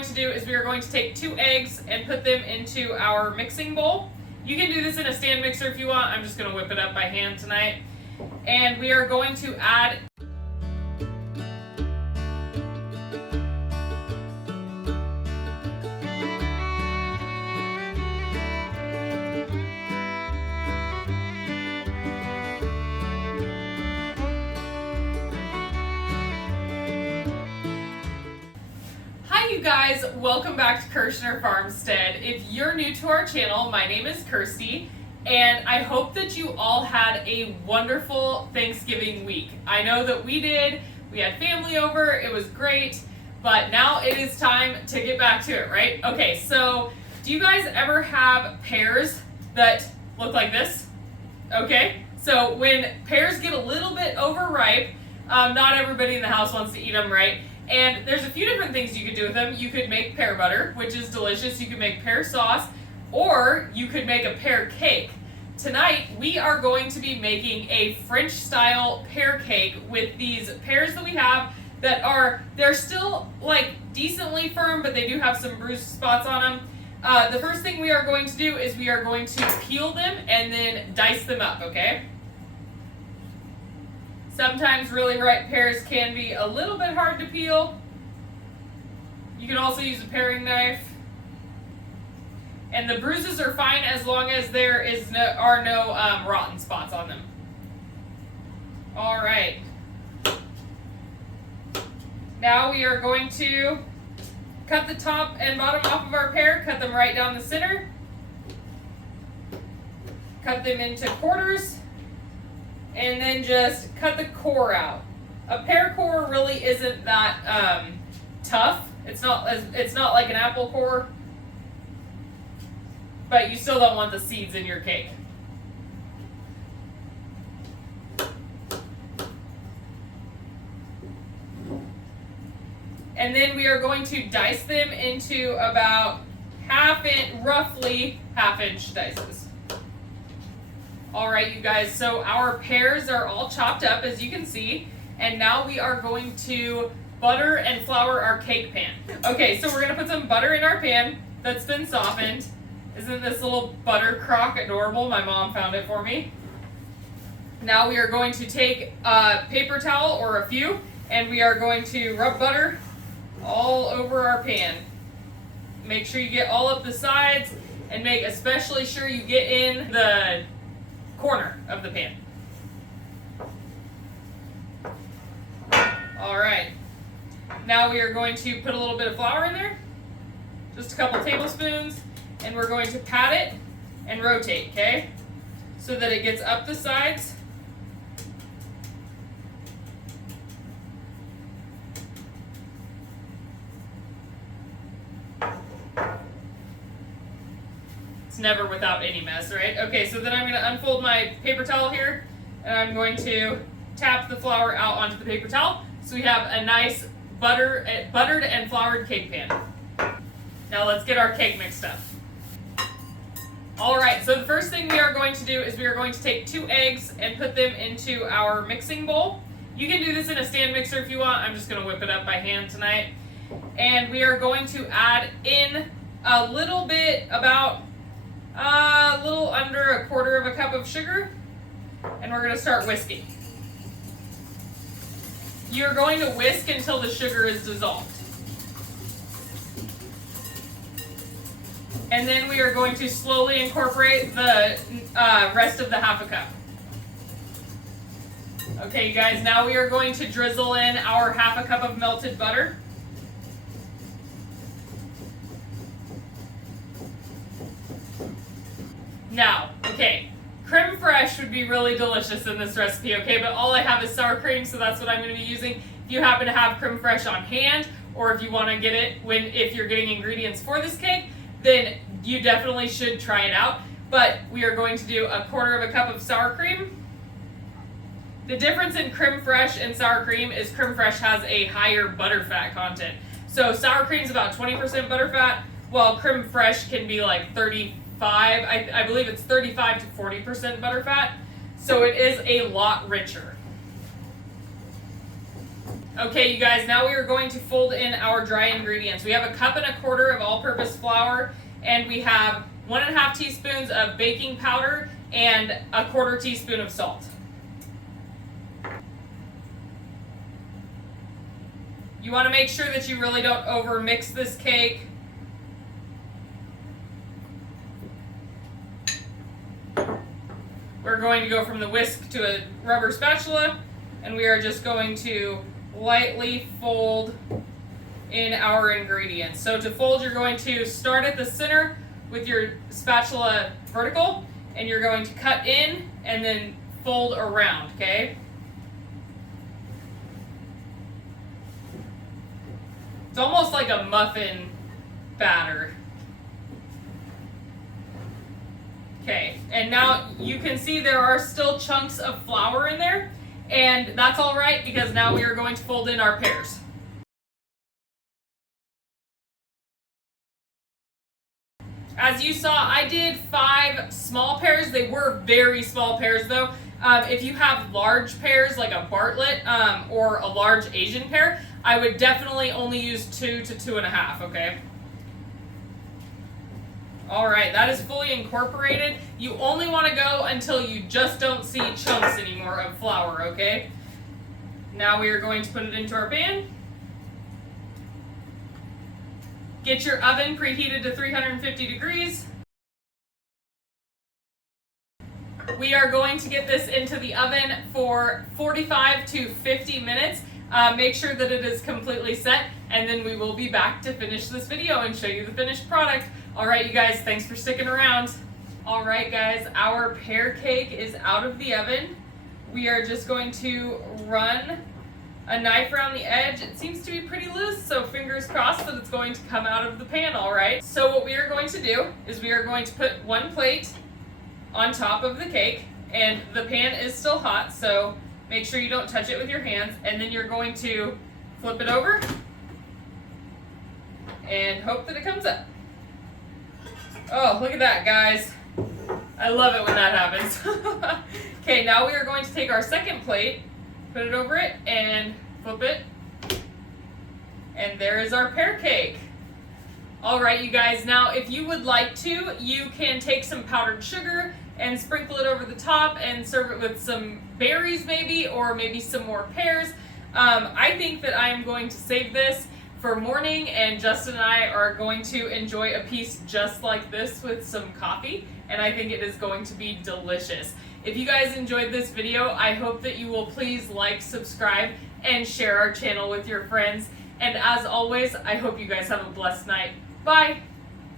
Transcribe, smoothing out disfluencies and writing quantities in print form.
going to do is we are going to take 2 eggs and put them into our mixing bowl. You can do this in a stand mixer if you want. I'm just going to whip it up by hand tonight. And we are going to add you guys, welcome back to Kirshner Farmstead. If you're new to our channel, my name is Kirsty, and I hope that you all had a wonderful Thanksgiving week. I know that we did. We had family over, it was great, but now it is time to get back to it, right? Okay, so do you guys ever have pears that look like this? Okay, so when pears get a little bit overripe, not everybody in the house wants to eat them, right? And there's a few different things you could do with them. You could make pear butter, which is delicious. You could make pear sauce, or you could make a pear cake. Tonight, we are going to be making a French-style pear cake with these pears that we have that they're still like decently firm, but they do have some bruised spots on them. The first thing we are going to do is we are going to peel them and then dice them up, okay? Sometimes really ripe pears can be a little bit hard to peel. You can also use a paring knife. And the bruises are fine as long as there are no rotten spots on them. All right. Now we are going to cut the top and bottom off of our pear, cut them right down the center. Cut them into quarters. And then just cut the core out. A pear core really isn't that tough. It's not like an apple core, but you still don't want the seeds in your cake. And then we are going to dice them into about roughly half-inch dices. All right, you guys, so our pears are all chopped up, as you can see, and now we are going to butter and flour our cake pan. Okay, so we're gonna put some butter in our pan that's been softened. Isn't this little butter crock adorable? My mom found it for me. Now we are going to take a paper towel or a few, and we are going to rub butter all over our pan. Make sure you get all up the sides, and make especially sure you get in the corner of the pan. All right. Now we are going to put a little bit of flour in there, just a couple tablespoons, and we're going to pat it and rotate, okay? So that it gets up the sides. Never without any mess, right? Okay, so then I'm going to unfold my paper towel here, and I'm going to tap the flour out onto the paper towel, so we have a nice buttered and floured cake pan. Now let's get our cake mixed up. All right, so the first thing we are going to do is we are going to take 2 eggs and put them into our mixing bowl. You can do this in a stand mixer if you want. I'm just going to whip it up by hand tonight. And we are going to add in a little bit, about a little under 1/4 cup of sugar, and we're going to start whisking. You're going to whisk until the sugar is dissolved. And then we are going to slowly incorporate the rest of the 1/2 cup. Okay, you guys, now we are going to drizzle in our 1/2 cup of melted butter. Now, okay, creme fraiche would be really delicious in this recipe, okay, but all I have is sour cream, so that's what I'm going to be using. If you happen to have creme fraiche on hand, or if you want to get it if you're getting ingredients for this cake, then you definitely should try it out. But we are going to do 1/4 cup of sour cream. The difference in creme fraiche and sour cream is creme fraiche has a higher butterfat content. So sour cream is about 20% butterfat, while creme fraiche can be like 35, I believe it's 35 to 40% butterfat. So it is a lot richer. Okay, you guys, now we are going to fold in our dry ingredients. We have 1.25 cups of all-purpose flour, and we have 1.5 teaspoons of baking powder and 1/4 teaspoon of salt. You want to make sure that you really don't over mix this cake. We're going to go from the whisk to a rubber spatula, and we are just going to lightly fold in our ingredients. So to fold, you're going to start at the center with your spatula vertical, and you're going to cut in and then fold around, okay? It's almost like a muffin batter. Okay, and now you can see there are still chunks of flour in there, and that's all right because now we are going to fold in our pears. As you saw, I did 5 small pears. They were very small pears though. If you have large pears like a Bartlett or a large Asian pear, I would definitely only use 2 to 2.5, okay? Alright, that is fully incorporated. You only want to go until you just don't see chunks anymore of flour, okay? Now we are going to put it into our pan. Get your oven preheated to 350 degrees. We are going to get this into the oven for 45 to 50 minutes. Make sure that it is completely set, and then we will be back to finish this video and show you the finished product. Alright you guys, thanks for sticking around. Alright guys, our pear cake is out of the oven. We are just going to run a knife around the edge. It seems to be pretty loose, so fingers crossed that it's going to come out of the pan alright. So what we are going to do is we are going to put one plate on top of the cake, and the pan is still hot, so make sure you don't touch it with your hands, and then you're going to flip it over and hope that it comes up. Oh, look at that, guys. I love it when that happens. Okay, now we are going to take our second plate, put it over it, and flip it. And there is our pear cake. Alright, you guys, now if you would like to, you can take some powdered sugar and sprinkle it over the top and serve it with some berries maybe, or maybe some more pears. I think that I am going to save this for morning, and Justin and I are going to enjoy a piece just like this with some coffee, and I think it is going to be delicious. If you guys enjoyed this video, I hope that you will please like, subscribe, and share our channel with your friends. And as always, I hope you guys have a blessed night. Bye!